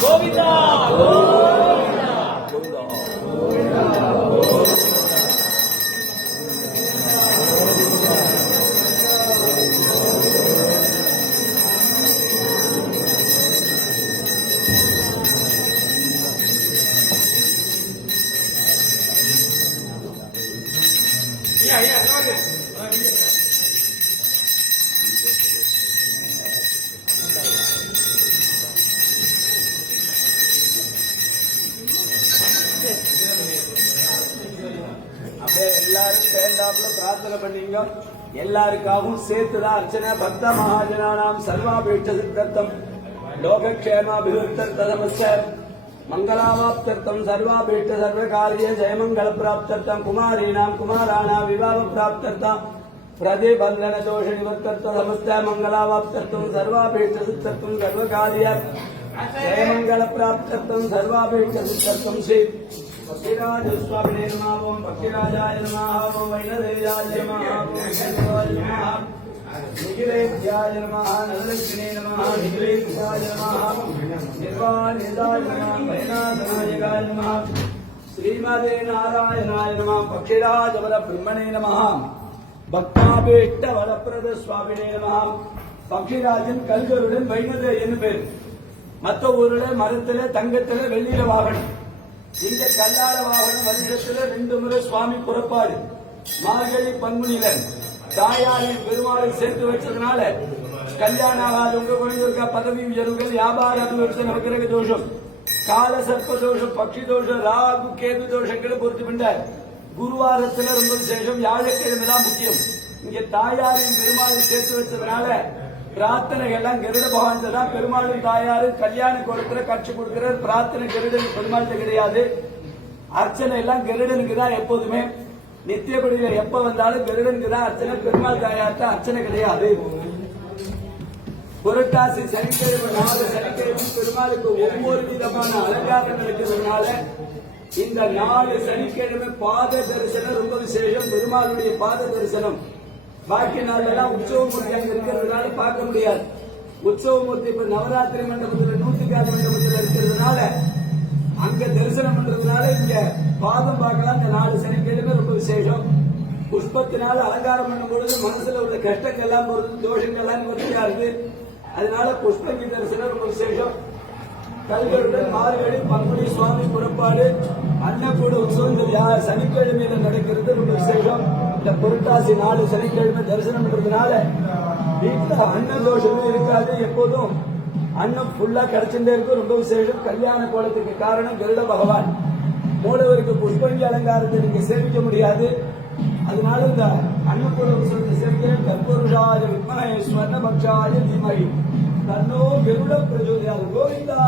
கோவிந்தா எல்லாரும் சேர்ந்தாப்புல பிரார்த்தனை பண்ணீங்க. எல்லாருக்காகவும் சேர்த்துதான் அர்ச்சனை. பக்த மகாஜனானாம் சர்வாபேட்ச சித்தர்த்தம் லோகக்ஷேமாபிவருத்தர்த்தமஸ்ய மங்களாவாப்தர்த்தம் சர்வாபேட்ச சர்வகாரிய ஜெயமங்கல பிராப்தர்த்தம் குமாரீனாம் குமாராணாம் விவாஹ பிராப்தர்த்தம் பிரதிபந்தன தோஷ நிவர்த்தர்த்த சமஸ்த மங்களாவாப்தர்த்தம் சர்வாபேட்ச சித்தர்த்தம் சர்வகாரிய ஜெயமங்கல பிராப்தர்த்தம் சர்வாபேட்ச சித்தர்த்தம் ஸ்ரீ பக்திராஜ சுவாமினே நமः. ஓம் பக்திராஜாய நமः. ஓம் வைணதேயாய நமः. ஓம் சர்வாய நமः. நிகிலேத்யாய நமः. நலலக்ஷ்மினே நமः. நிகிலேத்யாய நமः. நிர்வாணிதாய நமः. வைணாதநாயகாய நமः. ஸ்ரீமதே நாராயணாய நமः. பக்திராஜ வர பிரம்மணே நமः. பக்தாபேட்ட வரப்பிரத சுவாமினே நமः. பக்திராஜன் கல்கருடன் வைணதேயன் பேர். மற்ற ஊர்ல மரத்துல தங்கத்துல வெள்ளியில வாகனம். இந்த கல்லாட வாகனம் வருஷத்துல 2 முறை சுவாமி புறப்பாடு. மார்கழி பங்குனியில தாயாரின் பெருமாளை சேர்த்து வச்சதுனால கல்யாணம் ஆகாது. உங்க குழந்தைங்க பதவி உயர்வுகள் வியாபார அபிவிருத்தி நவகிரக தோஷம் கால சர்ப்ப தோஷம் பக்ஷி தோஷம் ராகு கேது தோஷங்களை பொறுத்து பண்ணார். குருவாரத்துல ரொம்ப விசேஷம். வியாழக்கிழமை தான் முக்கியம். இங்க தாயாரின் பெருமாளை சேர்த்து வச்சதுனால பிரார்த்தனைகள் எல்லாம் கருட பகவான் தான். பெருமாளும் தாயாரும் கல்யாண கொடுக்கிற கட்சி கொடுக்கிறார். பிரார்த்தனை கருடன் பெருமாள்கிட்ட கிடையாது. அர்ச்சனை எல்லாம் கருடனுக்கு தான் எப்போதுமே. நித்தியபடியில எப்ப வந்தாலும் கருடனுக்கு தான் அர்ச்சனை. பெருமாள் தாயார்ட்ட அர்ச்சனை கிடையாது. புரட்டாசி சனிக்கிழமை 4 சனிக்கிழமை பெருமாளுக்கு ஒவ்வொரு விதமான அலங்காரம் நடக்கிறதுனால இந்த 4 சனிக்கிழமை பாத தரிசனம் ரொம்ப விசேஷம். பெருமாளுடைய பாத தரிசனம். பாக்கி நாளெல்லாம் உற்சவமூர்த்தி அங்க இருக்கிறதுனால பார்க்க முடியாது. உற்சவமூர்த்தி இப்ப நவராத்திரி மண்டபத்தில் 100 மண்டபத்தில் இருக்கிறதுனால அங்க தரிசனம் பண்றதுனால இங்க பாதம் பார்க்கலாம். இந்த 4 சனிக்கிழமை ரொம்ப விசேஷம். புஷ்பத்தினால அலங்காரம் பண்ணும் பொழுது மனசுல உள்ள கஷ்டங்கள் எல்லாம் பொறுத்து தோஷங்கள் எல்லாம் பொறுத்தியா இருக்கு. அதனால புஷ்பங்கி தரிசனம் ரொம்ப விசேஷம். கல்களுடன் மார்கழி பங்குனி சுவாமி புறப்பாடு அன்னக்கூட உற்சவம் சனிக்கிழமையில நடக்கிறது ரொம்ப விசேஷம். இந்த புரட்டாசி 4 சனிக்கிழமை தரிசனம் பண்றதுனால வீட்டுல அன்ன தோஷமும் இருக்காது. எப்போதும் அன்னம் ஃபுல்லா கிடைச்சுட்டே இருக்கும். ரொம்ப விசேஷம். கல்யாண கோலத்துக்கு காரணம் கருட பகவான். மூலவருக்கு புஷ்பங்கி அலங்காரத்தை நீங்க சேவிக்க முடியாது. அதனால இந்த அன்னக்கூட உற்சவத்தை சேர்க்க கற்பூருஷாய வித்மஹே ஸ்வர்ணபக்ஷாய தீமஹி தன்னோ கருட பிரச்சோதயாத். கோவிந்தா.